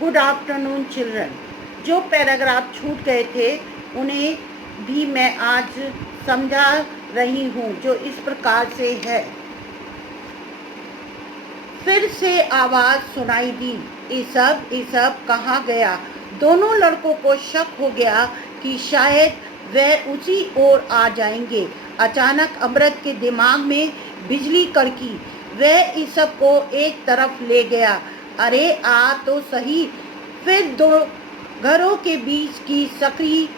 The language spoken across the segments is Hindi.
Good afternoon children. जो पैराग्राफ छूट गए थे उन्हें भी मैं आज समझा रही हूँ, जो इस प्रकार से है। फिर से आवाज़ सुनाई दी, ईसब ईसब कहाँ गया। दोनों लड़कों को शक हो गया कि शायद वह उसी ओर आ जाएंगे। अचानक अमृत के दिमाग में बिजली कड़की। वह ईसब को एक तरफ ले गया। अरे आ तो सही। फिर दो घरों के बीच की सकरी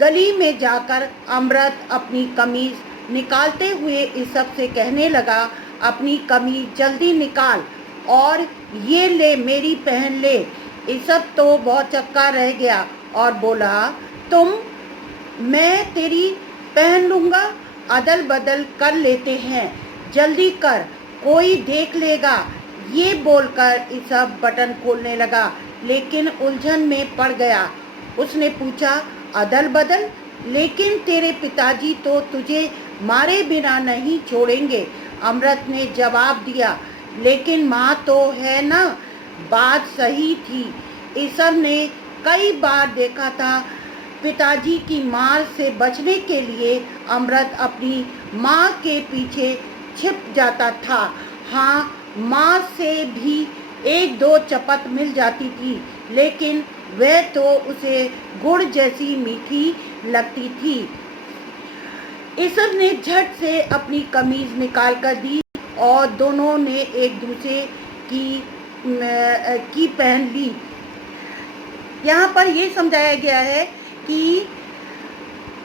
गली में जाकर अमृत अपनी कमीज निकालते हुए ईसब से कहने लगा, अपनी कमीज जल्दी निकाल और ये ले मेरी पहन ले। ईसब तो बहुत चक्का रह गया और बोला, मैं तेरी पहन लूँगा, अदल बदल कर लेते हैं, जल्दी कर, कोई देख लेगा। ये बोलकर ईसब बटन खोलने लगा, लेकिन उलझन में पड़ गया। उसने पूछा, अदल बदल? लेकिन तेरे पिताजी तो तुझे मारे बिना नहीं छोड़ेंगे। अमृत ने जवाब दिया, लेकिन माँ तो है ना। बात सही थी। ईसब ने कई बार देखा था, पिताजी की मार से बचने के लिए अमृत अपनी माँ के पीछे छिप जाता था। हाँ, माँ से भी एक दो चपत मिल जाती थी, लेकिन वह तो उसे गुड़ जैसी मीठी लगती थी। ईसब ने झट से अपनी कमीज निकाल कर दी और दोनों ने एक दूसरे की पहन ली। यहाँ पर ये समझाया गया है कि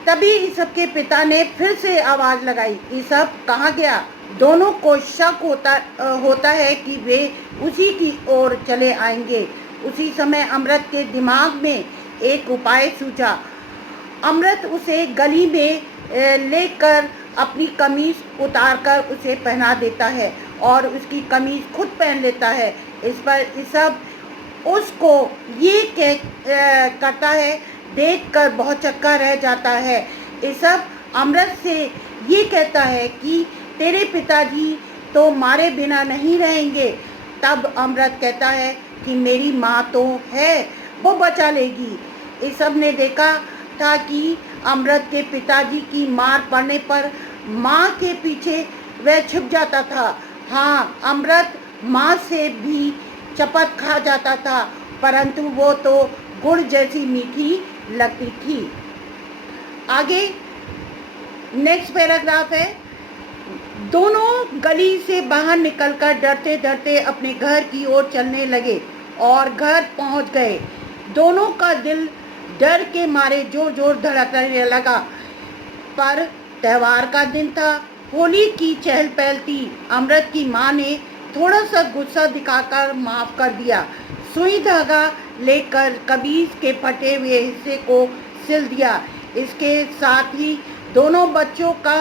तभी ईसब के पिता ने फिर से आवाज़ लगाई, ईसब कहाँ गया। दोनों को शक होता है कि वे उसी की ओर चले आएंगे। उसी समय अमृत के दिमाग में एक उपाय सूझा। अमृत उसे गली में लेकर अपनी कमीज उतारकर उसे पहना देता है और उसकी कमीज खुद पहन लेता है। इस पर ईसब उसको ये करता है, देखकर बहुत चक्का रह जाता है। ईसब अमृत से ये कहता है कि तेरे पिताजी तो मारे बिना नहीं रहेंगे। तब अमृत कहता है कि मेरी माँ तो है, वो बचा लेगी। ईसब ने देखा था कि अमृत के पिताजी की मार पड़ने पर माँ के पीछे वह छिप जाता था। हाँ, अमृत माँ से भी चपत खा जाता था, परंतु वो तो गुड़ जैसी मीठी लगती थी। आगे नेक्स्ट पैराग्राफ है। दोनों गली से बाहर निकलकर डरते डरते अपने घर की ओर चलने लगे और घर पहुंच गए। दोनों का दिल डर के मारे जोर जोर धड़कने लगा। पर त्योहार का दिन था, होली की चहल पहल थी। अमृत की माँ ने थोड़ा सा गुस्सा दिखाकर माफ़ कर दिया। सुई धागा लेकर कमीज के फटे हुए हिस्से को सिल दिया। इसके साथ ही दोनों बच्चों का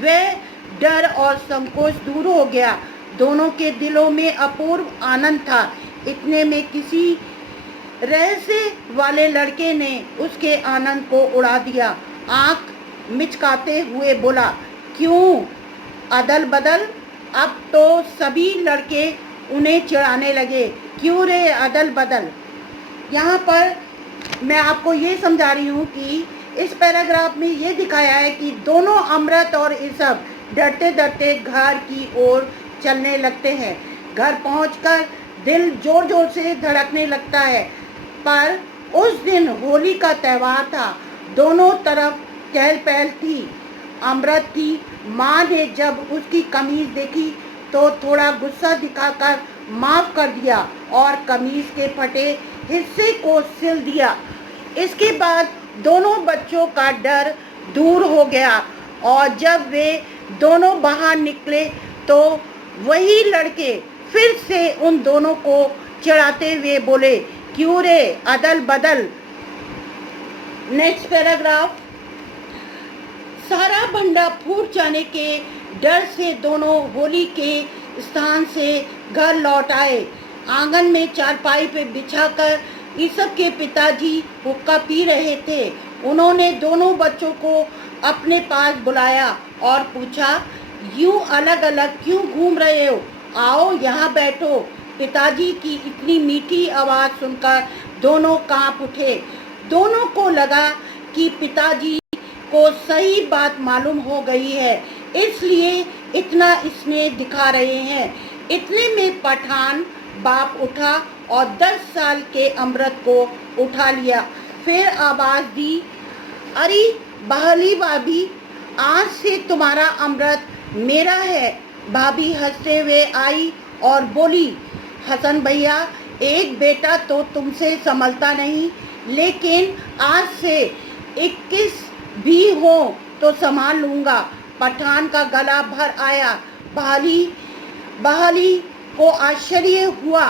वह डर और संकोच दूर हो गया। दोनों के दिलों में अपूर्व आनंद था। इतने में किसी रहस्य वाले लड़के ने उसके आनंद को उड़ा दिया। आंख मिचकाते हुए बोला, क्यों अदल बदल? अब तो सभी लड़के उन्हें चिढ़ाने लगे, क्यों रे अदल बदल। यहाँ पर मैं आपको ये समझा रही हूँ कि इस पैराग्राफ में ये दिखाया है कि दोनों अमृत और ईसब डरते डरते घर की ओर चलने लगते हैं। घर पहुंचकर दिल जोर जोर से धड़कने लगता है। पर उस दिन होली का त्यौहार था, दोनों तरफ चहल पहल थी। अमृत की माँ ने जब उसकी कमीज देखी तो थोड़ा गुस्सा दिखाकर माफ़ कर दिया और कमीज के फटे हिस्से को सिल दिया। इसके बाद दोनों बच्चों का डर दूर हो गया और जब वे दोनों बाहर निकले तो वही लड़के फिर से उन दोनों को चिढ़ाते हुए बोले, क्यों रे अदल बदल। Next paragraph. सारा भंडा फूट जाने के डर से दोनों होली के स्थान से घर लौट आए। आंगन में चारपाई पे बिछाकर ईसब के पिताजी हुक्का पी रहे थे। उन्होंने दोनों बच्चों को अपने पास बुलाया और पूछा, यूं अलग अलग क्यों घूम रहे हो? आओ यहाँ बैठो। पिताजी की इतनी मीठी आवाज़ सुनकर दोनों कांप उठे। दोनों को लगा कि पिताजी को सही बात मालूम हो गई है, इसलिए इतना स्नेह दिखा रहे हैं। इतने में पठान बाप उठा और 10 साल के अमृत को उठा लिया। फिर आवाज़ दी, अरे बहली भाभी, आज से तुम्हारा अमृत मेरा है। भाभी हंसते हुए आई और बोली, हसन भैया, एक बेटा तो तुमसे संभलता नहीं, लेकिन आज से 21 भी हो तो संभाल लूँगा। पठान का गला भर आया। बहाली को आश्चर्य हुआ।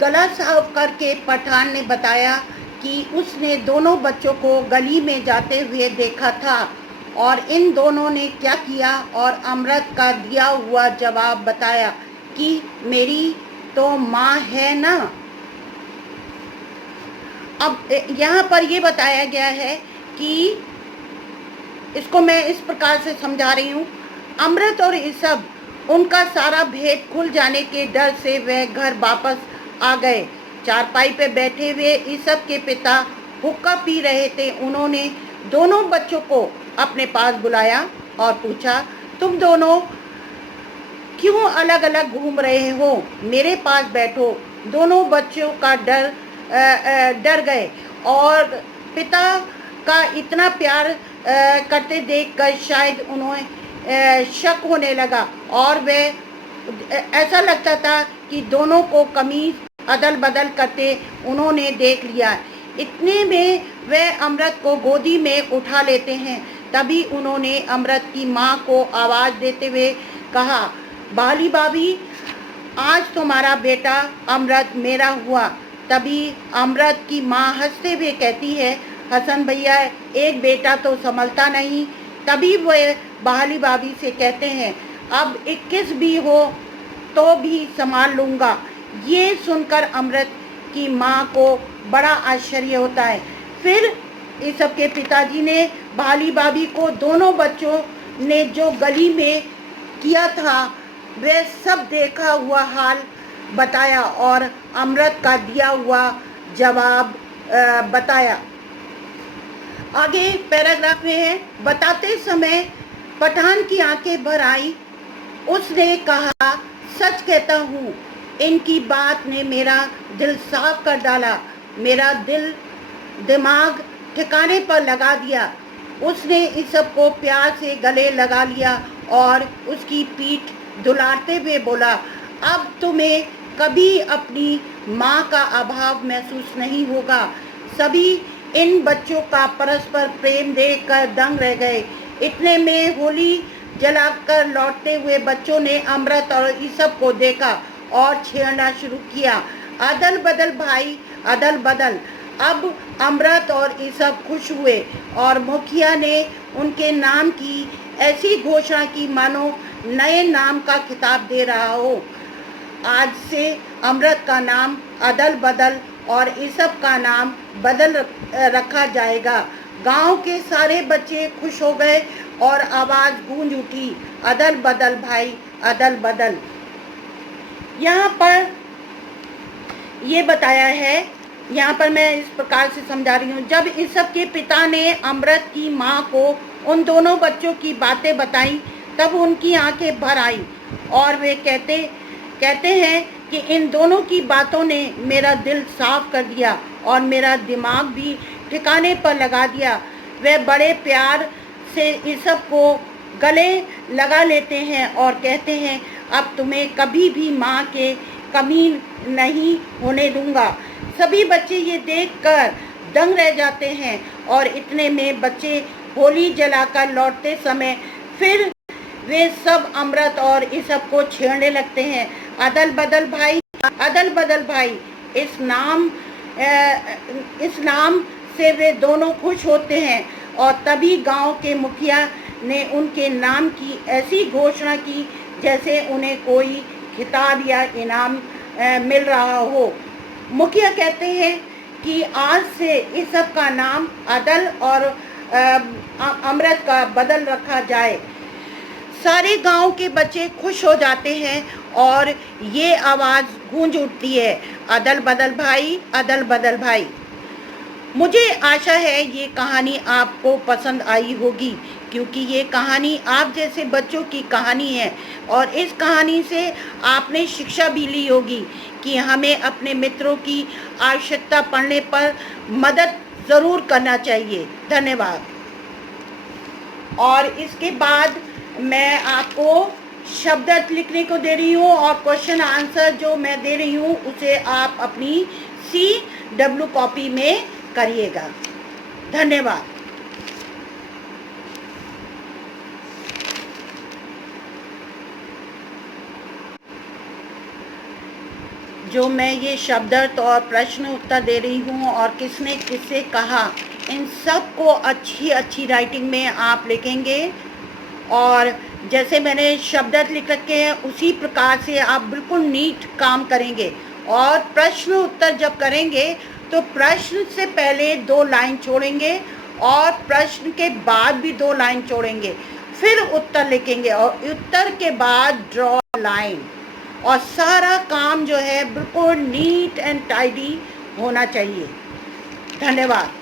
गला साफ करके पठान ने बताया कि उसने दोनों बच्चों को गली में जाते हुए देखा था और इन दोनों ने क्या किया और अमृत का दिया हुआ जवाब बताया कि मेरी तो माँ है ना। अब यहाँ पर ये बताया गया है कि इसको मैं इस प्रकार से समझा रही हूँ। अमृत और ईसब, उनका सारा भेद खुल जाने के डर से वह घर वापस आ गए। चारपाई पे बैठे हुए ईसब के पिता हुक्का पी रहे थे। उन्होंने दोनों बच्चों को अपने पास बुलाया और पूछा, तुम दोनों क्यों अलग अलग घूम रहे हो? मेरे पास बैठो। दोनों बच्चों का डर गए और पिता का इतना प्यार करते देखकर शायद उन्हें शक होने लगा और वे ऐसा लगता था कि दोनों को कमीज अदल बदल करते उन्होंने देख लिया। इतने में वे अमृत को गोदी में उठा लेते हैं। तभी उन्होंने अमृत की माँ को आवाज़ देते हुए कहा, बाली भाभी, आज तुम्हारा बेटा अमृत मेरा हुआ। तभी अमृत की माँ हंसते हुए कहती है, हसन भैया, एक बेटा तो संभलता नहीं। तभी वे बहाली भाभी से कहते हैं, अब 21 भी हो तो भी संभाल लूँगा। ये सुनकर अमृत की माँ को बड़ा आश्चर्य होता है। फिर इस सब के पिताजी ने बहाली भाभी को दोनों बच्चों ने जो गली में किया था वह सब देखा हुआ हाल बताया और अमृत का दिया हुआ जवाब बताया। आगे पैराग्राफ में है, बताते समय पठान की आंखें भर आई। उसने कहा, सच कहता हूँ, इनकी बात ने मेरा दिल साफ कर डाला, मेरा दिमाग ठिकाने पर लगा दिया। उसने इस सब को प्यार से गले लगा लिया और उसकी पीठ दुलारते हुए बोला, अब तुम्हें कभी अपनी माँ का अभाव महसूस नहीं होगा। सभी इन बच्चों का परस्पर प्रेम देखकर दंग रह गए। इतने में होली जलाकर लौटते हुए बच्चों ने अमृत और ईसब को देखा और छेड़ना शुरू किया। अदल बदल भाई, अदल बदल। अब अमृत और ईसब खुश हुए और मुखिया ने उनके नाम की ऐसी घोषणा की मानो नए नाम का खिताब दे रहा हो। आज से अमृत का नाम अदल बदल और ईसब का नाम बदल रखा जाएगा। गांव के सारे बच्चे खुश हो गए और आवाज़ गूंज उठी, अदल बदल भाई, अदल बदल। यहाँ पर ये बताया है, यहाँ पर मैं इस प्रकार से समझा रही हूँ। जब ईसब के पिता ने अमृत की माँ को उन दोनों बच्चों की बातें बताई तब उनकी आंखें भर आई और वे कहते हैं कि इन दोनों की बातों ने मेरा दिल साफ कर दिया और मेरा दिमाग भी ठिकाने पर लगा दिया। वे बड़े प्यार से ईसब को गले लगा लेते हैं और कहते हैं, अब तुम्हें कभी भी माँ के कमी नहीं होने दूंगा। सभी बच्चे ये देखकर दंग रह जाते हैं और इतने में बच्चे होली जलाकर लौटते समय फिर वे सब अमृत और ईसब को छेड़ने लगते हैं। अदल बदल भाई, अदल बदल भाई। इस नाम से वे दोनों खुश होते हैं और तभी गांव के मुखिया ने उनके नाम की ऐसी घोषणा की जैसे उन्हें कोई खिताब या इनाम मिल रहा हो। मुखिया कहते हैं कि आज से इस सब का नाम अदल और अमृत का बदल रखा जाए। सारे गांव के बच्चे खुश हो जाते हैं और ये आवाज़ गूंज उठती है, अदल बदल भाई, अदल बदल भाई। मुझे आशा है ये कहानी आपको पसंद आई होगी, क्योंकि ये कहानी आप जैसे बच्चों की कहानी है और इस कहानी से आपने शिक्षा भी ली होगी कि हमें अपने मित्रों की आवश्यकता पड़ने पर मदद ज़रूर करना चाहिए। धन्यवाद। और इसके बाद मैं आपको शब्द अर्थ लिखने को दे रही हूँ और क्वेश्चन आंसर जो मैं दे रही हूँ उसे आप अपनी CW कॉपी में करिएगा। धन्यवाद। जो मैं ये शब्द अर्थ और प्रश्न उत्तर दे रही हूँ और किसने किससे कहा, इन सब को अच्छी राइटिंग में आप लिखेंगे और जैसे मैंने शब्द अर्थ लिख रखे हैं उसी प्रकार से आप बिल्कुल नीट काम करेंगे। और प्रश्न उत्तर जब करेंगे तो प्रश्न से पहले 2 लाइन छोड़ेंगे और प्रश्न के बाद भी 2 लाइन छोड़ेंगे, फिर उत्तर लिखेंगे और उत्तर के बाद ड्रॉ लाइन। और सारा काम जो है बिल्कुल नीट एंड टाइडी होना चाहिए। धन्यवाद।